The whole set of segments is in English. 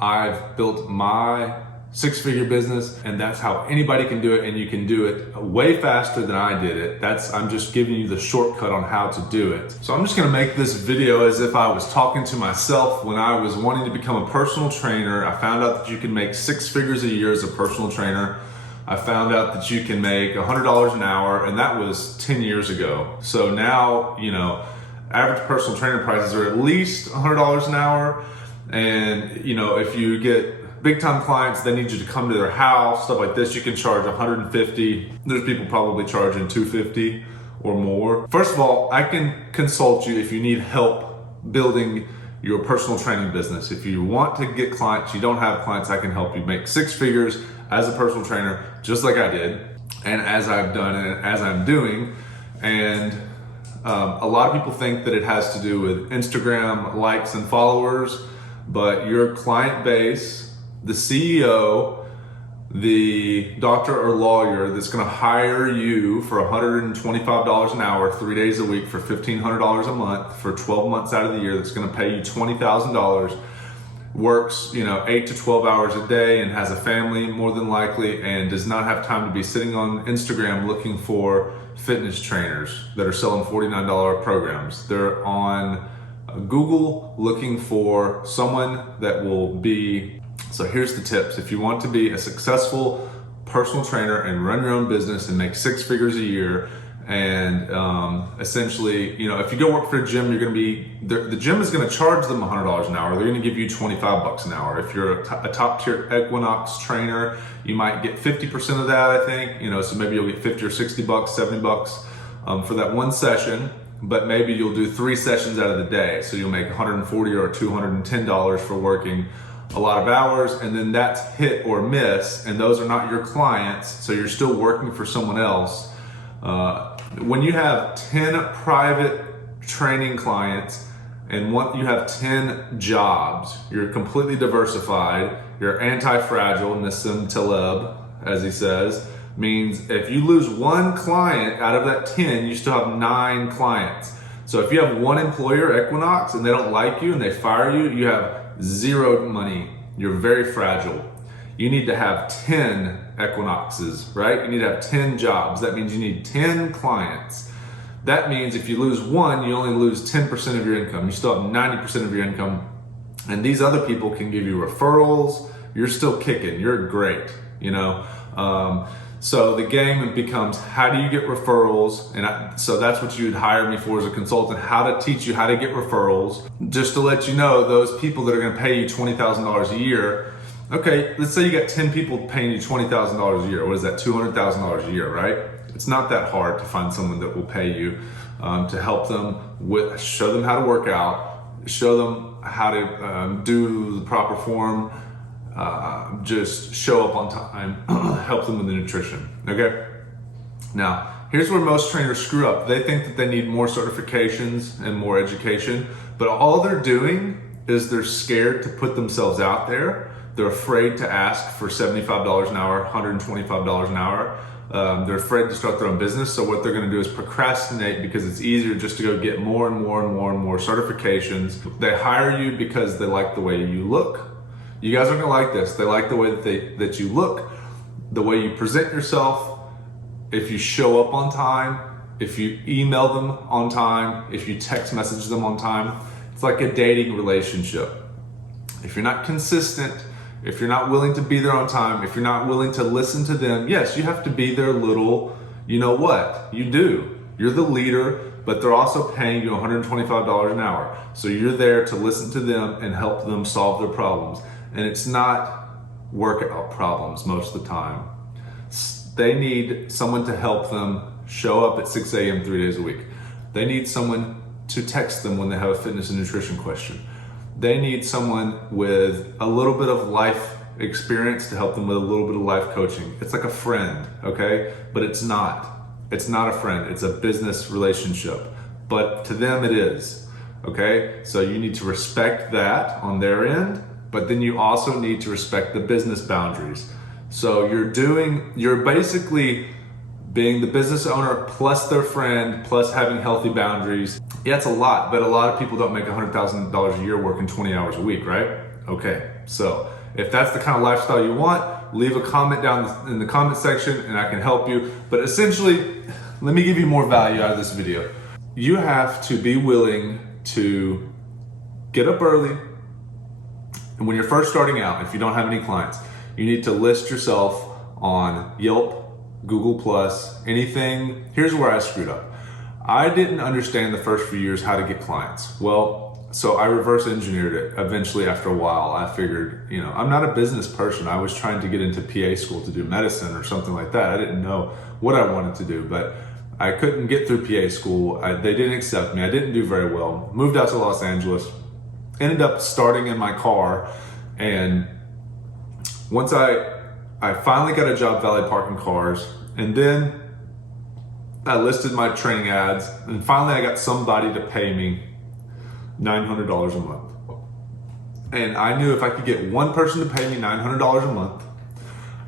I've built my six-figure business, and that's how anybody can do it, and you can do it way faster than I did it. I'm just giving you the shortcut on how to do it. So I'm just gonna make this video as if I was talking to myself when I was wanting to become a personal trainer. I found out that you can make 6 figures a year as a personal trainer. I found out that you can make $100 an hour, and that was 10 years ago. So now, average personal trainer prices are at least $100 an hour. And if you get big time clients, they need you to come to their house, stuff like this, you can charge $150. There's people probably charging $250 or more. First of all, I can consult you if you need help building your personal training business. If you want to get clients, you don't have clients, I can help you make 6 figures as a personal trainer, just like I did, and as I've done and as I'm doing. And a lot of people think that it has to do with Instagram likes and followers, but your client base, the CEO, the doctor or lawyer that's gonna hire you for $125 an hour, 3 days a week for $1,500 a month for 12 months out of the year, that's gonna pay you $20,000, works 8 to 12 hours a day and has a family more than likely, and does not have time to be sitting on Instagram looking for fitness trainers that are selling $49 programs. They're on Google looking for someone that will be. So here's the tips. If you want to be a successful personal trainer and run your own business and make 6 figures a year, and essentially, if you go work for a gym, you're going to be, the gym is going to charge them $100 an hour. They're going to give you 25 bucks an hour. If you're a top tier Equinox trainer, you might get 50% of that, I think. So maybe you'll get 50 or 60 bucks, 70 bucks for that one session. But maybe you'll do 3 sessions out of the day. So you'll make $140 or $210 for working a lot of hours, and then that's hit or miss, and those are not your clients, so you're still working for someone else. When you have 10 private training clients and you have 10 jobs, you're completely diversified, you're anti-fragile, Nassim Taleb, as he says, means if you lose 1 client out of that 10, you still have 9 clients. So if you have 1 employer, Equinox, and they don't like you and they fire you, you have 0 money. You're very fragile. You need to have 10 Equinoxes, right? You need to have 10 jobs. That means you need 10 clients. That means if you lose 1, you only lose 10% of your income. You still have 90% of your income. And these other people can give you referrals. You're still kicking. You're great, So the game becomes, how do you get referrals? And so that's what you'd hire me for as a consultant, how to teach you how to get referrals. Just to let you know, those people that are gonna pay you $20,000 a year, okay, let's say you got 10 people paying you $20,000 a year. What is that, $200,000 a year, right? It's not that hard to find someone that will pay you to help them show them how to work out, show them how to do the proper form, just show up on time, help them with the nutrition, okay? Now, here's where most trainers screw up. They think that they need more certifications and more education, but all they're doing is they're scared to put themselves out there. They're afraid to ask for $75 an hour, $125 an hour. They're afraid to start their own business, so what they're gonna do is procrastinate because it's easier just to go get more and more and more and more certifications. They hire you because they like the way you look. You guys are gonna like this. They like the way that you look, the way you present yourself, if you show up on time, if you email them on time, if you text message them on time. It's like a dating relationship. If you're not consistent, if you're not willing to be there on time, if you're not willing to listen to them, yes, you have to be their little, you know what, you do. You're the leader, but they're also paying you $125 an hour. So you're there to listen to them and help them solve their problems. And it's not workout problems most of the time. They need someone to help them show up at 6 a.m. 3 days a week. They need someone to text them when they have a fitness and nutrition question. They need someone with a little bit of life experience to help them with a little bit of life coaching. It's like a friend, okay? But it's not. It's not a friend. It's a business relationship. But to them it is, okay? So you need to respect that on their end, but then you also need to respect the business boundaries. So you're basically being the business owner plus their friend plus having healthy boundaries. Yeah, it's a lot, but a lot of people don't make $100,000 a year working 20 hours a week, right? Okay, so if that's the kind of lifestyle you want, leave a comment down in the comment section and I can help you. But essentially, let me give you more value out of this video. You have to be willing to get up early. And when you're first starting out, if you don't have any clients, you need to list yourself on Yelp, Google+, anything. Here's where I screwed up. I didn't understand the first few years how to get clients. Well, so I reverse engineered it. Eventually, after a while, I figured, I'm not a business person. I was trying to get into PA school to do medicine or something like that. I didn't know what I wanted to do, but I couldn't get through PA school. They didn't accept me. I didn't do very well. Moved out to Los Angeles. Ended up starting in my car, and once I finally got a job valet parking cars, and then I listed my training ads, and finally I got somebody to pay me $900 a month. And I knew if I could get one person to pay me $900 a month,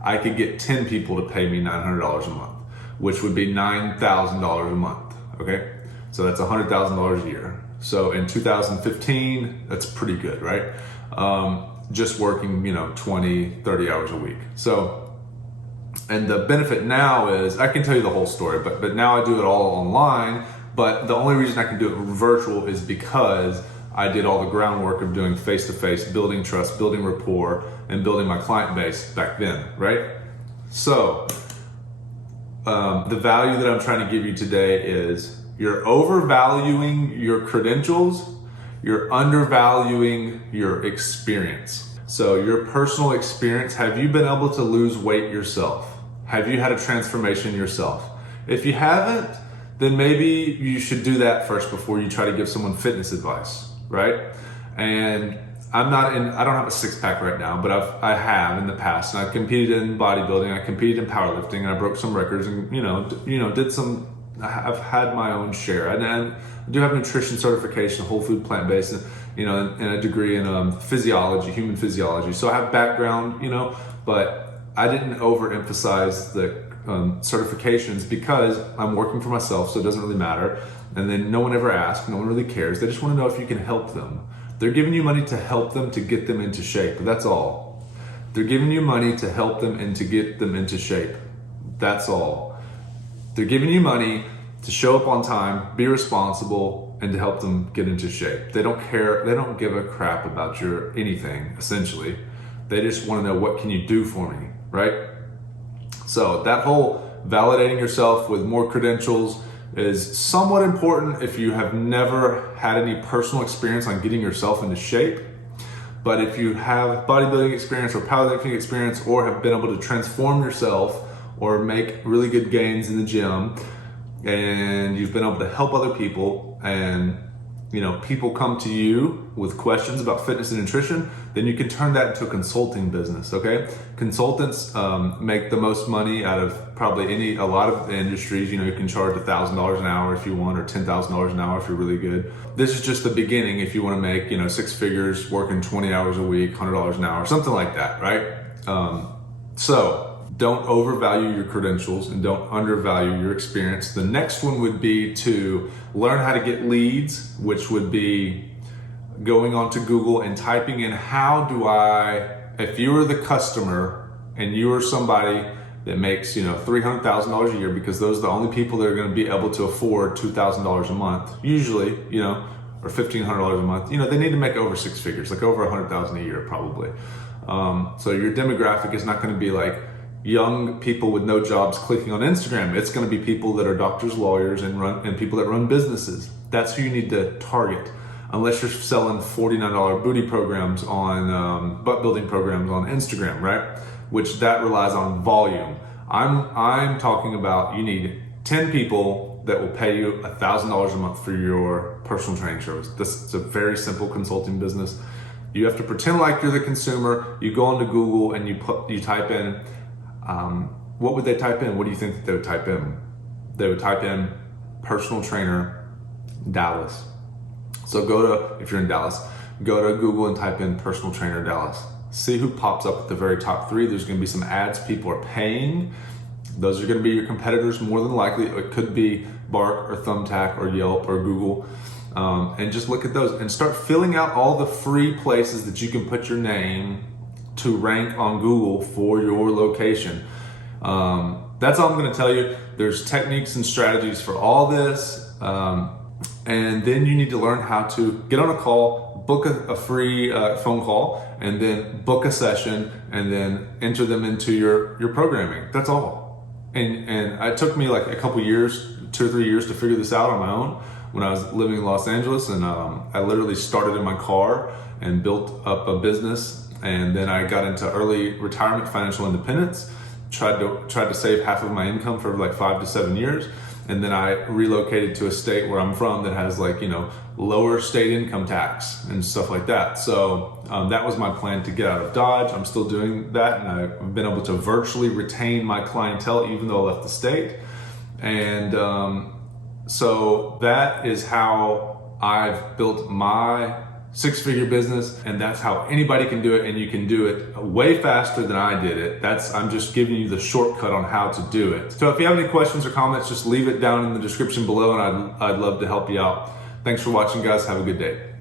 I could get 10 people to pay me $900 a month, which would be $9,000 a month, okay? So that's $100,000 a year. So in 2015, that's pretty good, right? Just working, 20, 30 hours a week. So, and the benefit now is, I can tell you the whole story, but now I do it all online. But the only reason I can do it virtual is because I did all the groundwork of doing face-to-face, building trust, building rapport, and building my client base back then, right? So, the value that I'm trying to give you today is, you're overvaluing your credentials, you're undervaluing your experience. So your personal experience, have you been able to lose weight yourself? Have you had a transformation yourself? If you haven't, then maybe you should do that first before you try to give someone fitness advice, right? And I don't have a six-pack right now, but I have in the past, and I've competed in bodybuilding, I competed in powerlifting, and I broke some records, and did some. I've had my own share. I do have nutrition certification, whole food, plant-based, and a degree in physiology, human physiology. So I have background, but I didn't overemphasize the certifications because I'm working for myself, so it doesn't really matter. And then no one ever asks, no one really cares. They just want to know if you can help them. They're giving you money to help them to get them into shape. That's all. They're giving you money to help them and to get them into shape. That's all. They're giving you money to show up on time, be responsible, and to help them get into shape. They don't care. They don't give a crap about your anything, essentially. They just want to know, what can you do for me, right? So that whole validating yourself with more credentials is somewhat important if you have never had any personal experience on getting yourself into shape. But if you have bodybuilding experience or powerlifting experience, or have been able to transform yourself or make really good gains in the gym, and you've been able to help other people, and people come to you with questions about fitness and nutrition, then you can turn that into a consulting business, okay? Consultants make the most money out of probably a lot of industries. You can charge $1,000 an hour if you want, or $10,000 an hour if you're really good. This is just the beginning if you want to make, six figures, working 20 hours a week, $100 an hour, something like that, right? So don't overvalue your credentials and don't undervalue your experience. The next one would be to learn how to get leads, which would be going onto Google and typing in, if you were the customer and you are somebody that makes, $300,000 a year, because those are the only people that are going to be able to afford $2,000 a month, usually, or $1,500 a month. They need to make over six figures, like over $100,000 a year, probably. So your demographic is not going to be like young people with no jobs clicking on Instagram. It's going to be people that are doctors, lawyers, and people that run businesses. That's who you need to target. Unless you're selling $49 booty programs on butt building programs on Instagram, right? Which that relies on volume. I'm talking about, you need 10 people that will pay you $1,000 a month for your personal training service. This is a very simple consulting business. You have to pretend like you're the consumer. You go onto Google and you type in. What would they type in? What do you think that they would type in? They would type in personal trainer Dallas. So if you're in Dallas, go to Google and type in personal trainer Dallas. See who pops up at the very top three. There's going to be some ads people are paying. Those are going to be your competitors more than likely. It could be Bark or Thumbtack or Yelp or Google. and just look at those and start filling out all the free places that you can put your name to rank on Google for your location. That's all I'm going to tell you. There's techniques and strategies for all this. And then you need to learn how to get on a call, book a free phone call, and then book a session, and then enter them into your programming. That's all. And it took me like a couple years, 2 or 3 years to figure this out on my own when I was living in Los Angeles. And I literally started in my car and built up a business. And then I got into early retirement, financial independence, tried to save half of my income for like 5 to 7 years. And then I relocated to a state where I'm from that has like, lower state income tax and stuff like that. So that was my plan to get out of Dodge. I'm still doing that, and I've been able to virtually retain my clientele even though I left the state. And so that is how I've built my 6-figure business, and that's how anybody can do it, and you can do it way faster than I did it. I'm just giving you the shortcut on how to do it. So if you have any questions or comments, just leave it down in the description below, and I'd love to help you out. Thanks for watching, guys. Have a good day.